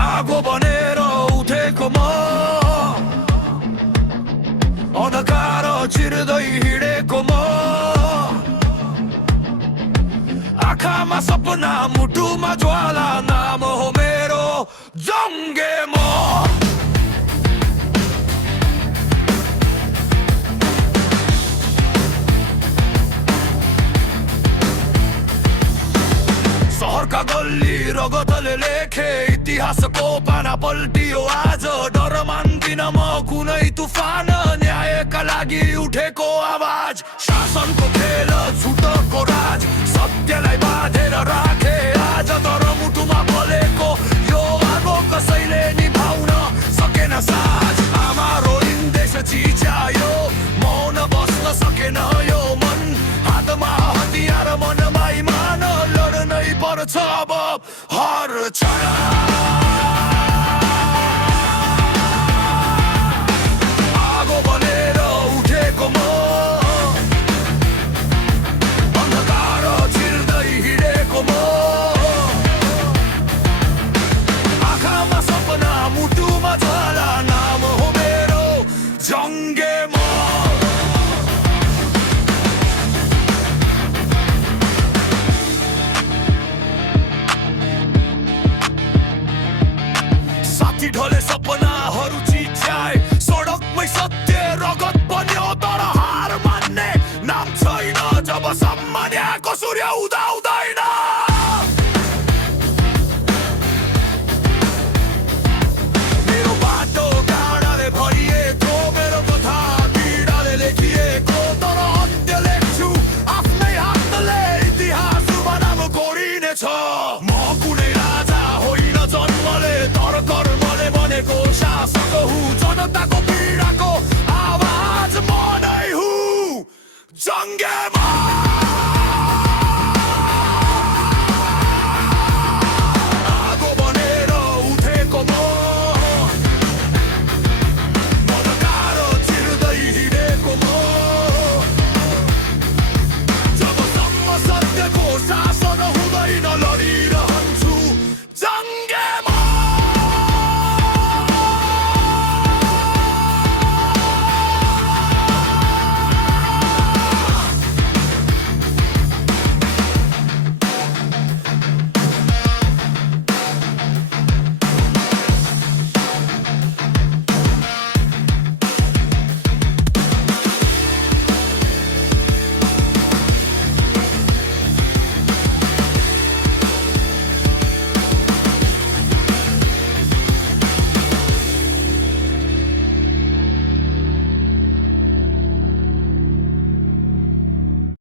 आगो बनेर उठेको म अन्धकार चिर्दै हिँडेको म आँखामा सपना मुटुमा ज्वाला नाम हो मेरो जङ्गे म सहरका गल्ली रगतले लेखे इतिहासको पाना पल्टियो आज डर मान्दिन म कुनै तुफान न्यायका लागि उठेको आवाज शासनको खेल छुटको राज सत्यलाई बाँधेर राखे आज तर मुटुमा बलेको यो आगो कसैले निभाउन सकेन साझ आमा रोइन् देश चिच्यायो मौन बस्न सकेन यो मन हातमा हतियार मनमा इमान लड्नै पर्छ अब हर क्षण आगो बनेर उठेको म अन्धकार चिर्दै हिँडेको म आँखामा सपना मुटुमा ज्वाला नाम हो मेरो जङ्गे म साथी ढले सपनाहरू चिच्याए सडकमै सत्य रगत बन्यो तर हार मान्ने नाम छैन जबसम्म न्यायको सूर्य उदाउँदैन मेरो बाटो गाडाले भरिएको मेरो कथा पीडाले लेखिएको तर अन्त्य लेख्छु आफ्नै हातले इतिहासमा नाम कोरिनेछ म कुनै राजा होइन जन्मले तर कर्मले बनेको शासक हुँ जनताको पीडाको आवाज म नै हुँ जङ्गेमा